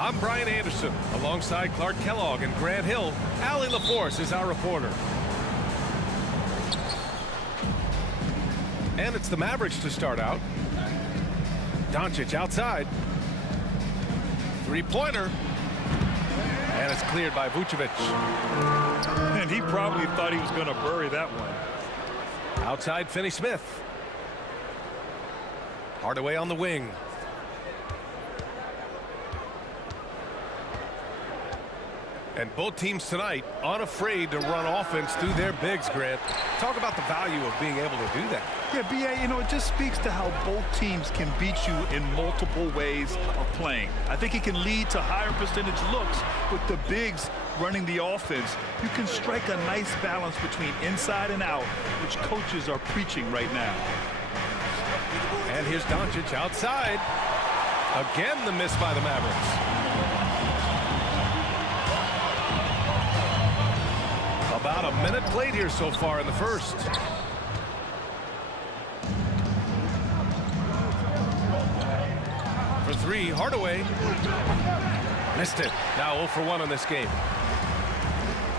I'm Brian Anderson, alongside Clark Kellogg and Grant Hill. Allie LaForce is our reporter. And it's the Mavericks to start out. Doncic outside. Three-pointer. And it's cleared by Vucevic. And he probably thought he was going to bury that one. Outside Finney-Smith. Hardaway on the wing. And both teams tonight unafraid to run offense through their bigs, Grant. Talk about the value of being able to do that. Yeah, B.A., you know, it just speaks to how both teams can beat you in multiple ways of playing. I think it can lead to higher percentage looks with the bigs running the offense. You can strike a nice balance between inside and out, which coaches are preaching right now. And here's Doncic outside. Again, the miss by the Mavericks. About a minute played here so far in the first. For three, Hardaway. Missed it. Now 0 for 1 in this game.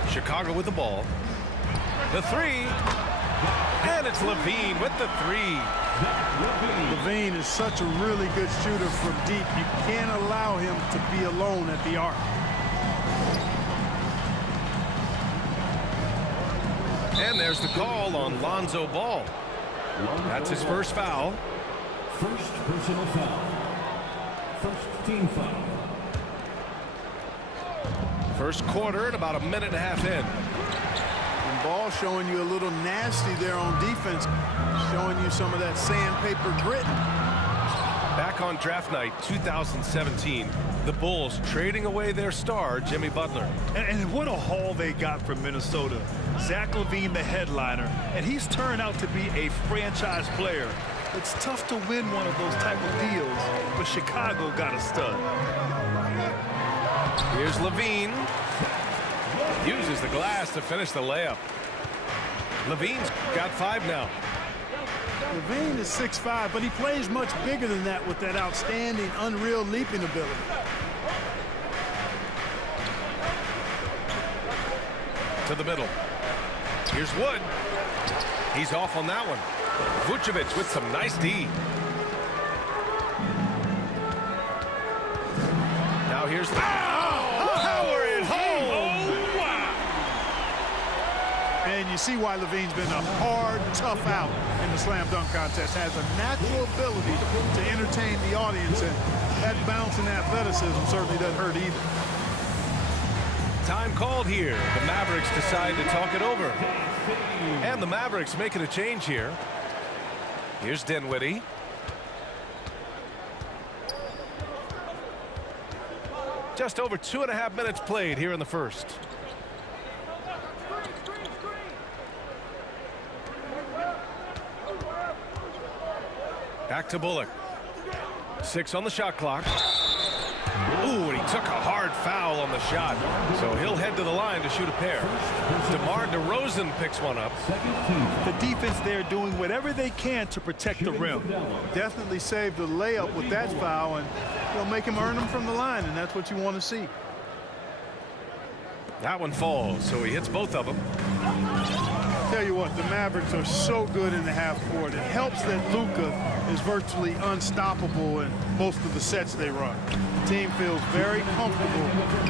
Chicago with the ball. The three. And it's Levine with the three. Levine is such a really good shooter from deep. You can't allow him to be alone at the arc. And there's the call on Lonzo Ball. That's his first foul. First personal foul. First team foul. First quarter and about a minute and a half in. And Ball showing you a little nasty there on defense, showing you some of that sandpaper grit. Back on draft night 2017, the Bulls trading away their star, Jimmy Butler. And what a haul they got from Minnesota. Zach LaVine, the headliner, and he's turned out to be a franchise player. It's tough to win one of those type of deals, but Chicago got a stud. Here's LaVine. Uses the glass to finish the layup. LaVine's got 5 now. Levine is 6'5", but he plays much bigger than that with that outstanding, unreal leaping ability. To the middle. Here's Wood. He's off on that one. Vucevic with some nice D. Now here's the power at home. Oh, wow. And you see why Levine's been a hard, tough out in the slam dunk contest. Has a natural ability to entertain the audience, and that bounce and athleticism certainly doesn't hurt either. Time called here. The Mavericks decide to talk it over. And the Mavericks making a change here. Here's Dinwiddie. Just over 2.5 minutes played here in the first. Back to Bullock. 6 on the shot clock. Ooh, and he took a hard foul on the shot. So he'll head to the line to shoot a pair. DeMar DeRozan picks one up. The defense there doing whatever they can to protect the rim. Definitely saved the layup with that foul, and you'll make him earn them from the line, and that's what you want to see. That one falls, so he hits both of them. Tell you what, the Mavericks are so good in the half court. It helps that Luka is virtually unstoppable in most of the sets they run. The team feels very comfortable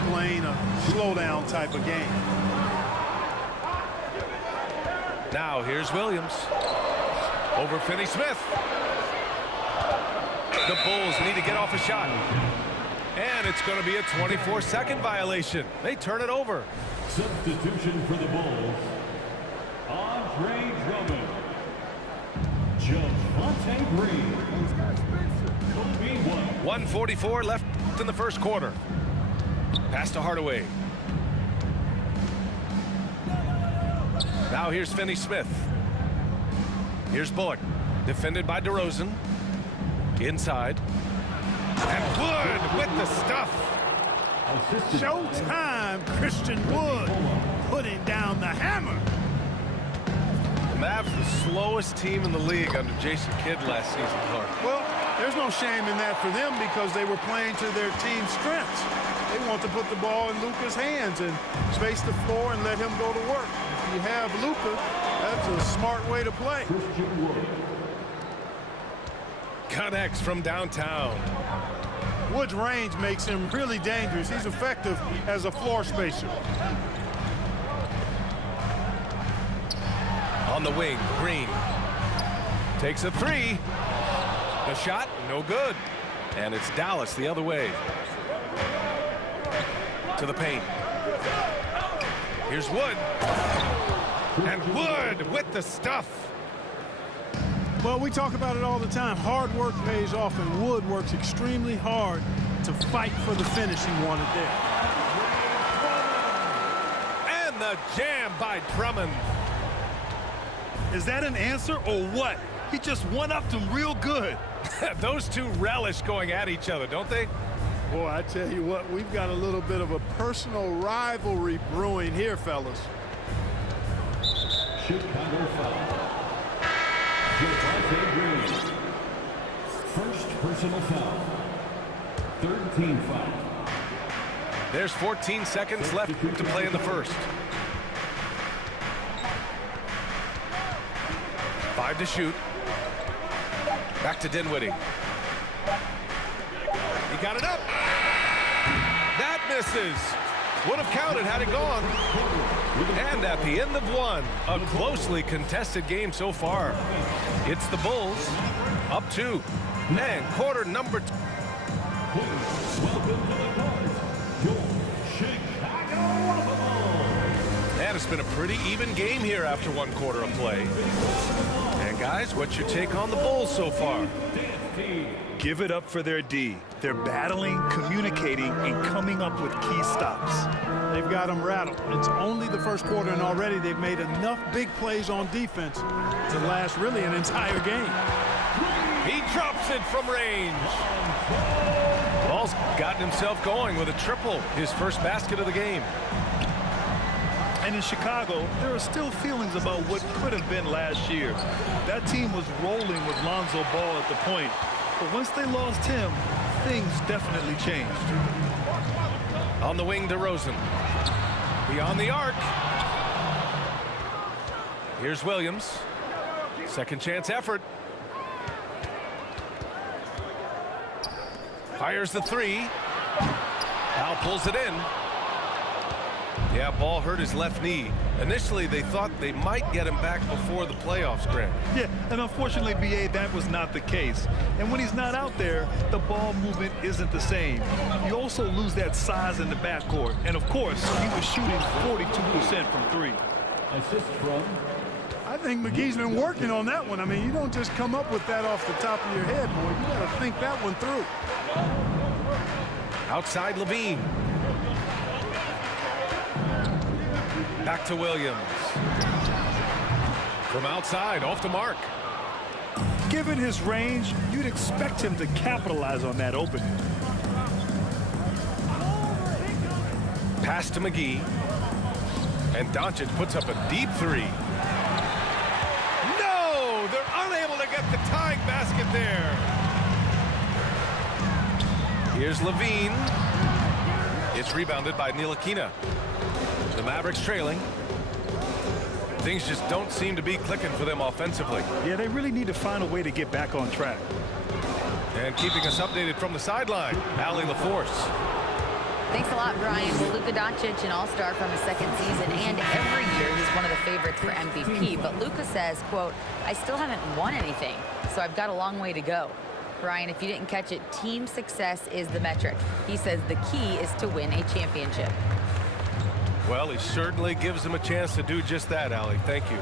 playing a slowdown type of game. Now here's Williams. Over Finney-Smith. The Bulls need to get off a shot. And it's going to be a 24-second violation. They turn it over. Substitution for the Bulls. Andre Drummond. Javonte Green. 1:44 left in the first quarter. Pass to Hardaway. Now here's Finney-Smith. Here's Bullock. Defended by DeRozan. Inside. And Wood with the stuff. Showtime, Christian Wood putting down the hammer. The Mavs, the slowest team in the league under Jason Kidd last season, Clark. Well, There's no shame in that for them because they were playing to their team's strengths. They want to put the ball in Luka's hands and space the floor and let him go to work. If you have Luka, that's a smart way to play. Connects from downtown. Wood's range makes him really dangerous. He's effective as a floor spacer. On the wing, Green takes a three. The shot, no good. And it's Dallas the other way. To the paint. Here's Wood. And Wood with the stuff. Well, we talk about it all the time. Hard work pays off, and Wood works extremely hard to fight for the finish he wanted there. And the jam by Drummond. Is that an answer or what? He just one-upped him real good. Those two relish going at each other, don't they? Boy, I tell you what, we've got a little bit of a personal rivalry brewing here, fellas. Chicago foul. Green. First personal foul. Third team foul. There's 14 seconds left to play in the first. 5 to shoot. Back to Dinwiddie. He got it up. That misses. Would have counted had it gone. And at the end of one, a closely contested game so far. It's the Bulls up 2. And quarter number 2. Welcome to the court, your Chicago Bulls. And it's been a pretty even game here after 1 quarter of play. And guys, what's your take on the Bulls so far? Give it up for their D. They're battling, communicating, and coming up with key stops. They've got them rattled. It's only the first quarter, and already they've made enough big plays on defense to last really an entire game. He drops it from range. Ball's gotten himself going with a triple, his first basket of the game. And in Chicago, there are still feelings about what could have been last year. That team was rolling with Lonzo Ball at the point. But once they lost him, things definitely changed. On the wing, DeRozan. Beyond the arc. Here's Williams. Second chance effort. Fires the three. Al pulls it in. Yeah, ball hurt his left knee. Initially, they thought they might get him back before the playoffs, Grant. Yeah, and unfortunately, B.A., that was not the case. And when he's not out there, the ball movement isn't the same. You also lose that size in the backcourt. And, of course, he was shooting 42% from 3. Assist from. I think McGee's been working on that one. I mean, you don't just come up with that off the top of your head, boy. You got to think that one through. Outside Levine. Back to Williams. From outside, off the mark. Given his range, you'd expect him to capitalize on that opening. Pass to McGee. And Doncic puts up a deep three. No! They're unable to get the tying basket there. Here's Levine. It's rebounded by Ntilikina. The Mavericks trailing. Things just don't seem to be clicking for them offensively. Yeah, they really need to find a way to get back on track. And keeping us updated from the sideline, Allie LaForce. Thanks a lot, Brian. Well, Luka Doncic, an all-star from his second season, and every year he's one of the favorites for MVP. But Luka says, quote, I still haven't won anything, so I've got a long way to go. Brian, if you didn't catch it, team success is the metric. He says the key is to win a championship. Well, he certainly gives them a chance to do just that, Allie. Thank you.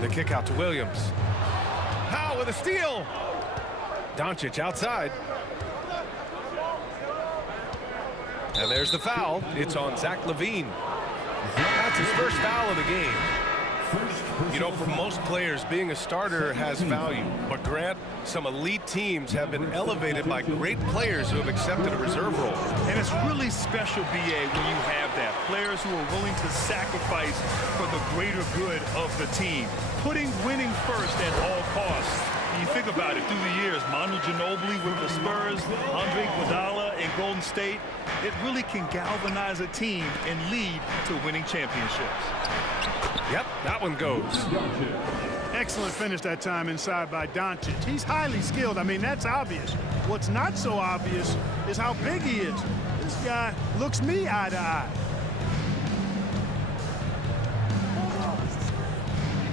The kick out to Williams. Howe with a steal. Doncic outside. And there's the foul. It's on Zach LaVine. That's his first foul of the game. You know, for most players, being a starter has value. But Grant, some elite teams have been elevated by great players who have accepted a reserve role. And it's really special, B.A., when you have that. Players who are willing to sacrifice for the greater good of the team. Putting winning first at all costs. You think about it through the years, Manu Ginobili with the Spurs, Andre Iguodala in Golden State, it really can galvanize a team and lead to winning championships. Yep, that one goes. Excellent finish that time inside by Doncic. He's highly skilled. I mean, that's obvious. What's not so obvious is how big he is. This guy looks me eye to eye.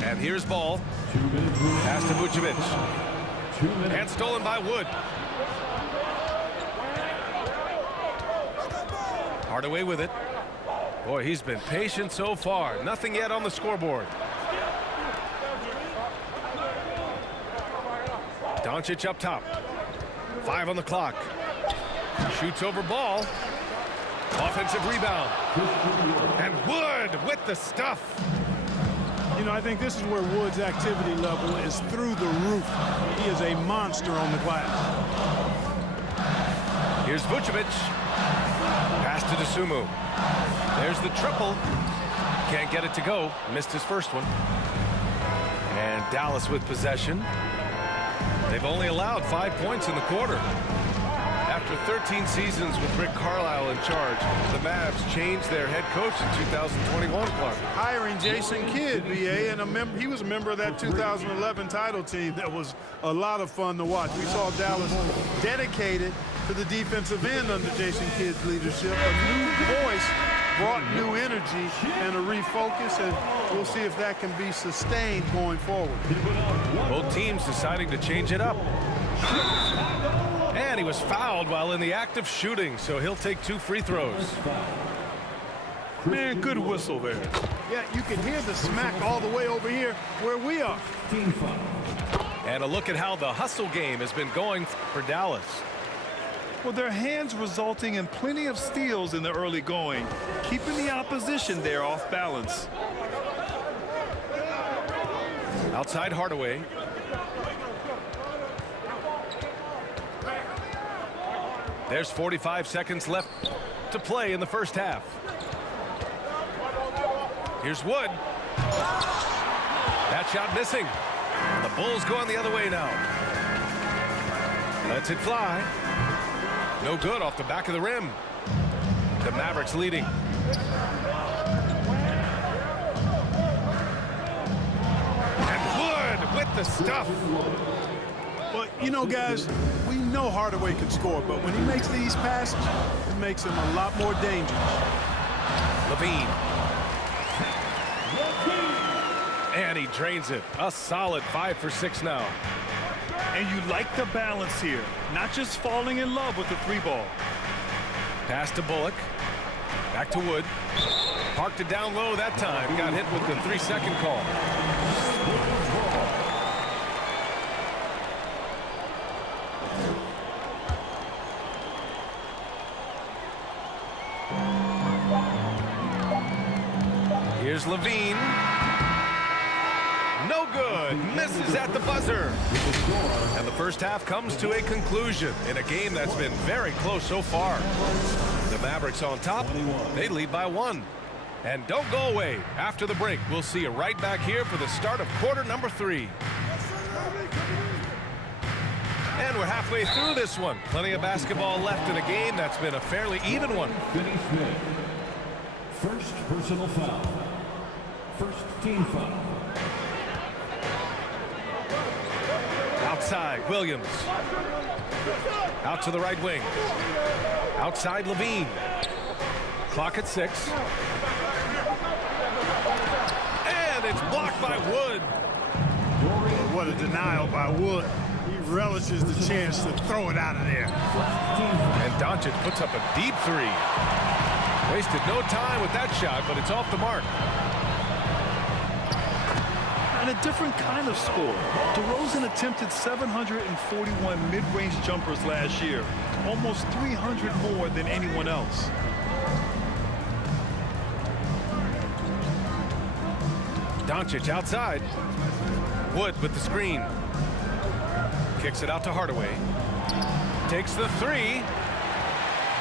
And here's ball. Pass to Vucevic. And stolen by Wood. Hardaway with it. Boy, he's been patient so far. Nothing yet on the scoreboard. Doncic up top. 5 on the clock. Shoots over ball. Offensive rebound. And Wood with the stuff. You know, I think this is where Wood's activity level is through the roof. He is a monster on the glass. Here's Vucevic. Pass to DeSumo. There's the triple. Can't get it to go. Missed his first one. And Dallas with possession. They've only allowed 5 points in the quarter. After 13 seasons with Rick Carlisle in charge, the Mavs changed their head coach in 2021, Clark. Hiring Jason Kidd, B.A., and he was a member of that 2011 title team that was a lot of fun to watch. We saw Dallas dedicated to the defensive end under Jason Kidd's leadership. A new voice brought new energy and a refocus, and we'll see if that can be sustained going forward. Both teams deciding to change it up. And he was fouled while in the act of shooting, so he'll take 2 free throws. Man, good whistle there. Yeah, you can hear the smack all the way over here where we are. And a look at how the hustle game has been going for Dallas. Well, their hands resulting in plenty of steals in the early going, keeping the opposition there off balance. Outside Hardaway. There's 45 seconds left to play in the first half. Here's Wood. That shot missing. The Bulls going the other way now. Lets it fly. No good off the back of the rim. The Mavericks leading. And Wood with the stuff. Well, you know, guys, we know Hardaway can score, but when he makes these passes, it makes him a lot more dangerous. Levine. And he drains it. A solid 5 for 6 now. And you like the balance here, not just falling in love with the 3-ball. Pass to Bullock. Back to Wood. Parked it down low that time. Got hit with the 3-second call. Here's Levine. No good. Misses at the buzzer. And the first half comes to a conclusion in a game that's been very close so far. The Mavericks on top. They lead by 1. And don't go away. After the break, we'll see you right back here for the start of quarter number 3. And we're halfway through this one. Plenty of basketball left in a game that's been a fairly even one. Finney Smith. First personal foul. First team foul. Outside, Williams. Out to the right wing. Outside, Levine. Clock at 6. And it's blocked by Wood. What a denial by Wood. He relishes the chance to throw it out of there. And Doncic puts up a deep 3. Wasted no time with that shot, but it's off the mark. And a different kind of score. DeRozan attempted 741 mid-range jumpers last year, almost 300 more than anyone else. Doncic outside. Wood with the screen. Kicks it out to Hardaway. Takes the three.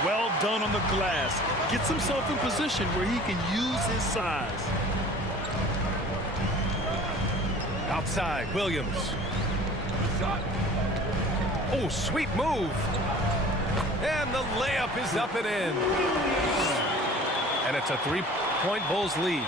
Well done on the glass. Gets himself in position where he can use his size. Outside, Williams. Oh, sweet move. And the layup is up and in. And it's a three-point Bulls lead.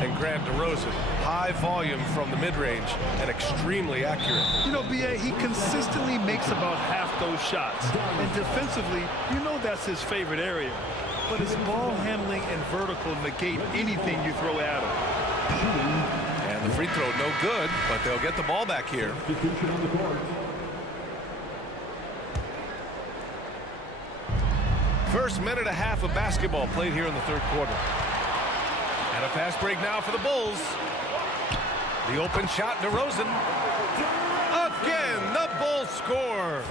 And Grant DeRozan, high volume from the mid-range and extremely accurate. You know, B.A., he consistently makes about half those shots. And defensively, you know that's his favorite area. But his ball handling and vertical negate anything you throw at him. And the free throw no good, but they'll get the ball back here. First minute and a half of basketball played here in the third quarter. And a fast break now for the Bulls. The open shot, DeRozan. Again, the Bulls score.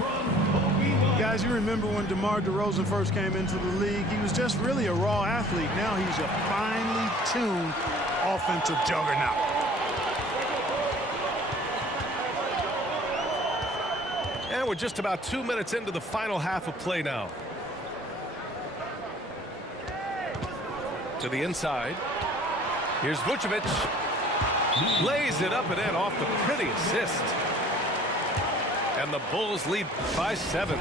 Guys, you remember when DeMar DeRozan first came into the league, he was just really a raw athlete. Now he's a finely tuned offensive juggernaut. And we're just about 2 minutes into the final half of play now. To the inside. Here's Vucevic. Lays it up and in off the pretty assist. And the Bulls lead by 7.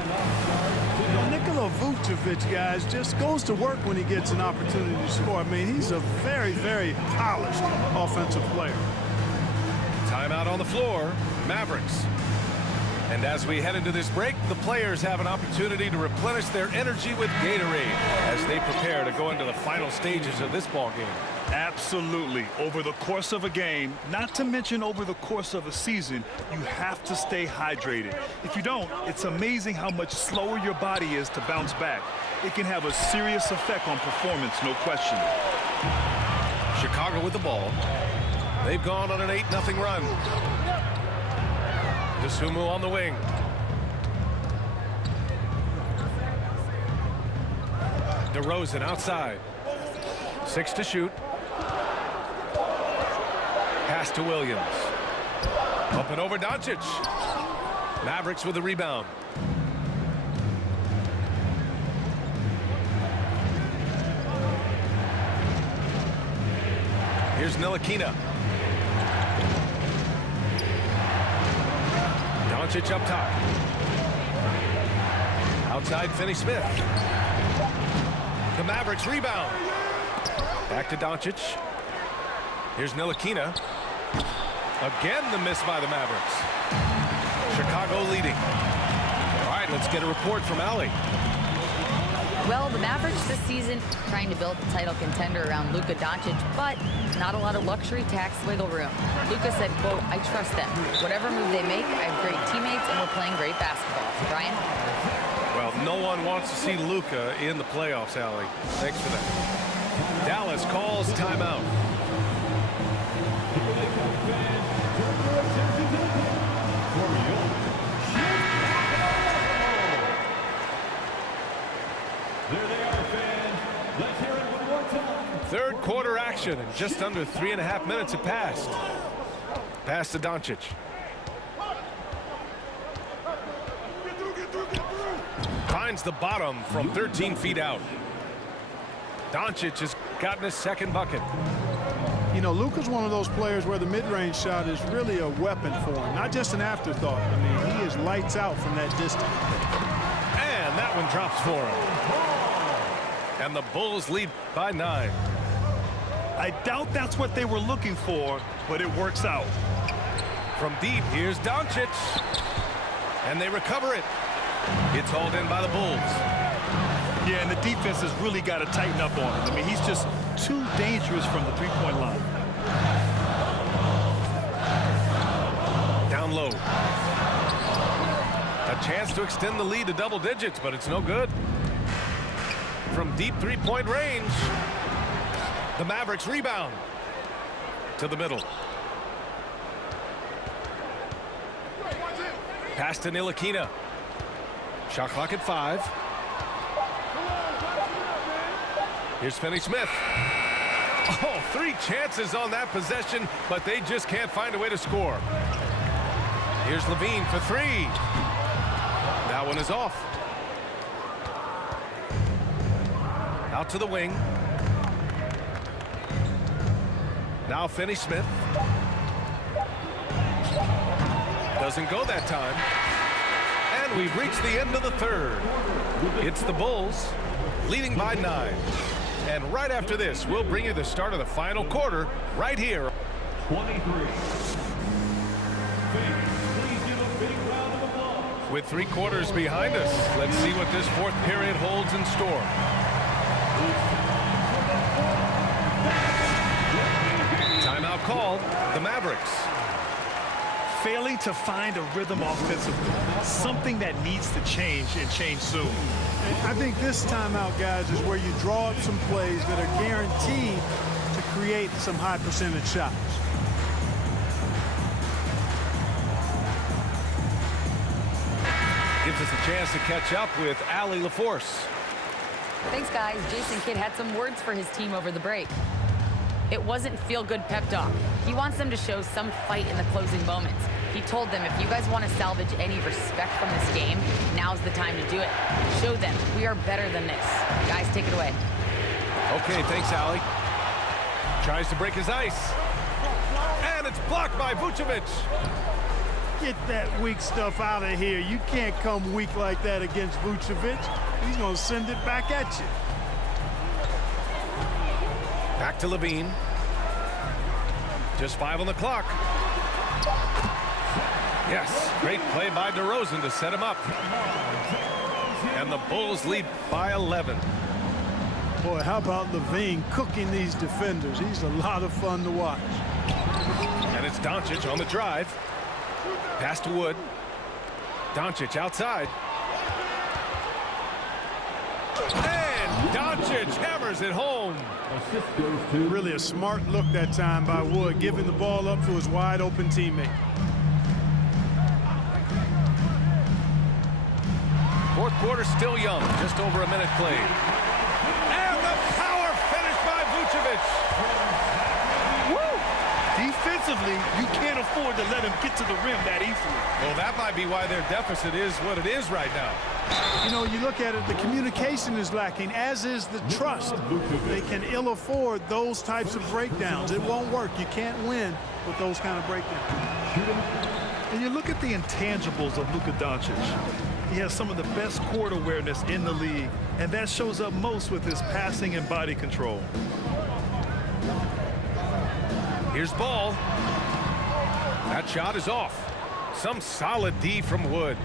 Nikola Vucevic, guys, just goes to work when he gets an opportunity to score. I mean, he's a very, very polished offensive player. Timeout on the floor. Mavericks. And as we head into this break, the players have an opportunity to replenish their energy with Gatorade as they prepare to go into the final stages of this ball game. Absolutely. Over the course of a game, not to mention over the course of a season, you have to stay hydrated. If you don't, it's amazing how much slower your body is to bounce back. It can have a serious effect on performance, no question. Chicago with the ball. They've gone on an 8-0 run. Dosunmu on the wing. DeRozan outside. 6 to shoot. Pass to Williams. Up and over Doncic. Mavericks with the rebound. Here's Ntilikina. Doncic up top. Outside Finney-Smith. The Mavericks rebound. Back to Doncic. Here's Ntilikina. Again the miss by the Mavericks. Chicago leading. All right, let's get a report from Allie. Well, the Mavericks this season trying to build a title contender around Luka Doncic, but not a lot of luxury tax wiggle room. Luka said, quote, I trust them. Whatever move they make, I have great teammates and we're playing great basketball. Brian? Well, no one wants to see Luka in the playoffs, Allie. Thanks for that. Dallas calls timeout. Third quarter action, and just under 3.5 minutes have passed. Pass to Doncic. Finds the bottom from 13 feet out. Doncic has gotten his second bucket. You know, Luka's one of those players where the mid-range shot is really a weapon for him, not just an afterthought. I mean, he is lights out from that distance. And that one drops for him. And the Bulls lead by 9. I doubt that's what they were looking for, but it works out. From deep, here's Doncic. And they recover it. It's hauled in by the Bulls. Yeah, and the defense has really got to tighten up on him. I mean, he's just too dangerous from the three-point line. Down low. A chance to extend the lead to double digits, but it's no good. From deep three-point range, the Mavericks rebound to the middle. Pass to Ntilikina. Shot clock at 5. Here's Finney-Smith. Oh, 3 chances on that possession, but they just can't find a way to score. Here's Levine for three. That one is off. Out to the wing. Now Finney-Smith. Doesn't go that time. And we've reached the end of the third. It's the Bulls leading by 9. And right after this, we'll bring you the start of the final quarter right here. 23. Please give a big round of applause. With 3 quarters behind us, let's see what this fourth period holds in store. Timeout called, the Mavericks. Failing to find a rhythm offensively, something that needs to change and change soon. I think this timeout, guys, is where you draw up some plays that are guaranteed to create some high percentage shots. Gives us a chance to catch up with Allie LaForce. Thanks, guys. Jason Kidd had some words for his team over the break. It wasn't feel-good pep talk. He wants them to show some fight in the closing moments. He told them, if you guys want to salvage any respect from this game, now's the time to do it. Show them we are better than this. Guys, take it away. Okay, thanks, Allie. Tries to break his ice. And it's blocked by Vucevic. Get that weak stuff out of here. You can't come weak like that against Vucevic. He's going to send it back at you. Back to Levine. Just 5 on the clock. Yes, great play by DeRozan to set him up. And the Bulls lead by 11. Boy, how about Levine cooking these defenders? He's a lot of fun to watch. And it's Doncic on the drive. Pass to Wood. Doncic outside. And Doncic hammers it home. Assist goes to Really a smart look that time by Wood, giving the ball up to his wide open teammate. Fourth quarter still young, just over a minute played. And the power finish by Vucevic. Woo! Defensively, you can't afford to let him get to the rim that easily. Well, that might be why their deficit is what it is right now. You know, you look at it, the communication is lacking, as is the trust. They can ill afford those types of breakdowns. It won't work. You can't win with those kind of breakdowns. And you look at the intangibles of Luka Doncic. He has some of the best court awareness in the league, and that shows up most with his passing and body control. Here's Ball. That shot is off. Some solid D from Wood.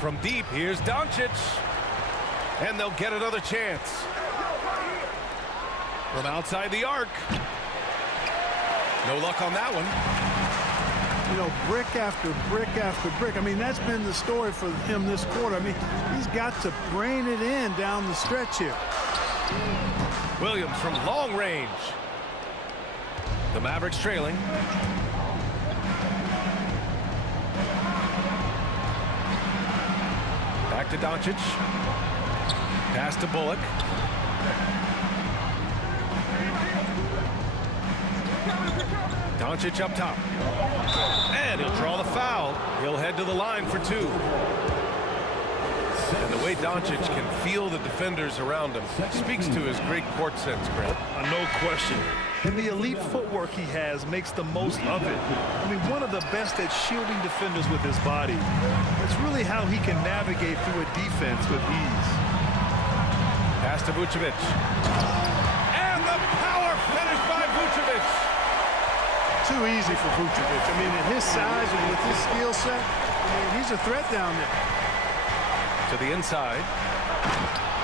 From deep, here's Doncic. And they'll get another chance. From outside the arc. No luck on that one. You know, brick after brick after brick. I mean, that's been the story for him this quarter. I mean, he's got to brain it in down the stretch here. Williams from long range. The Mavericks trailing. Back to Doncic. Pass to Bullock. Doncic up top. And he'll draw the foul. He'll head to the line for 2. And the way Doncic can feel the defenders around him speaks to his great court sense, Grant. No question. And the elite footwork he has makes the most of it. I mean, one of the best at shielding defenders with his body. It's really how he can navigate through a defense with ease. Pass to Vucevic. And the power finish by Vucevic. Too easy for Vucevic. I mean, at his size and with his skill set, I mean, he's a threat down there. To the inside.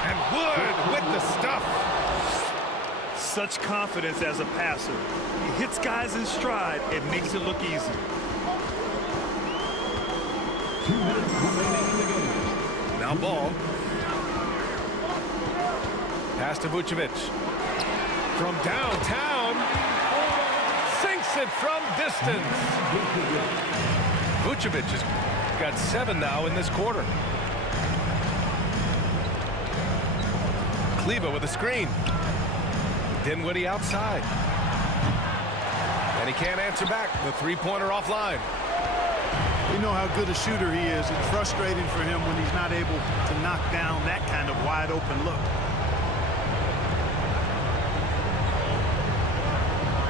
And Wood with the stuff. Such confidence as a passer. He hits guys in stride. It makes it look easy. 2 minutes remaining in the game. Now Ball. Pass to Vucevic. From downtown. Sinks it from distance. Vucevic has got 7 now in this quarter. Kleba with a screen. Dinwiddie outside. And he can't answer back. The three-pointer offline. You know how good a shooter he is. It's frustrating for him when he's not able to knock down that kind of wide-open look.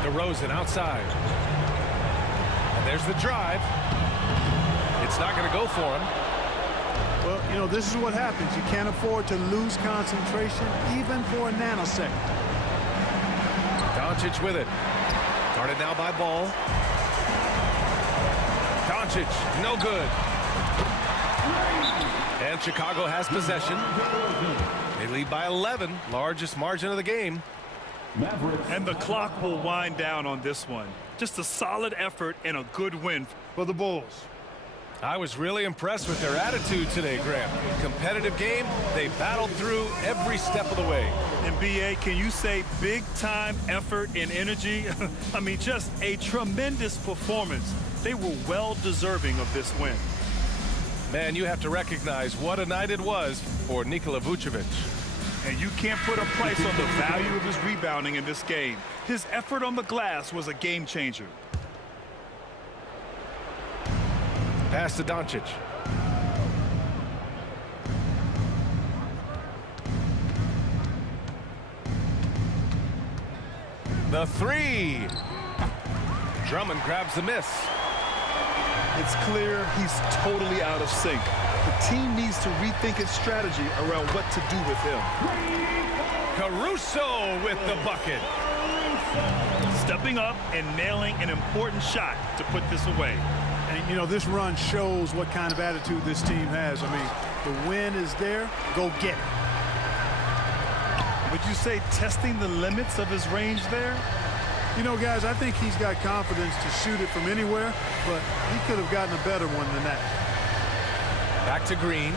DeRozan outside. And there's the drive. It's not going to go for him. Well, you know, this is what happens. You can't afford to lose concentration even for a nanosecond. Doncic with it. Guarded now by Ball. Doncic, no good. And Chicago has possession. They lead by 11, largest margin of the game. And the clock will wind down on this one. Just a solid effort and a good win For the Bulls. I was really impressed with their attitude today, Graham. Competitive game, they battled through every step of the way. NBA, can you say big-time effort and energy? I mean, just a tremendous performance. They were well deserving of this win. Man, you have to recognize what a night it was for Nikola Vucevic. And you can't put a price on the value of his rebounding in this game. His effort on the glass was a game changer. Pass to Doncic. The three. Drummond grabs the miss. It's clear he's totally out of sync. The team needs to rethink its strategy around what to do with him. Caruso with the bucket. Stepping up and nailing an important shot to put this away. And, you know, this run shows what kind of attitude this team has. I mean, the win is there. Go get it. Would you say testing the limits of his range there? You know, guys, I think he's got confidence to shoot it from anywhere, but he could have gotten a better one than that. Back to Green.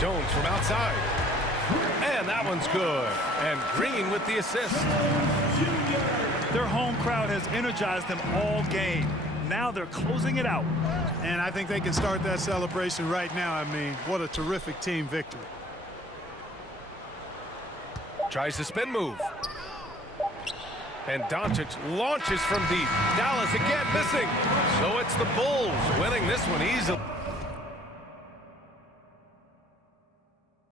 Jones from outside. And that one's good. And Green with the assist. Their home crowd has energized them all game. Now they're closing it out. And I think they can start that celebration right now. I mean, what a terrific team victory. Tries the spin move. And Doncic launches from deep. Dallas again missing. So it's the Bulls winning this one easily.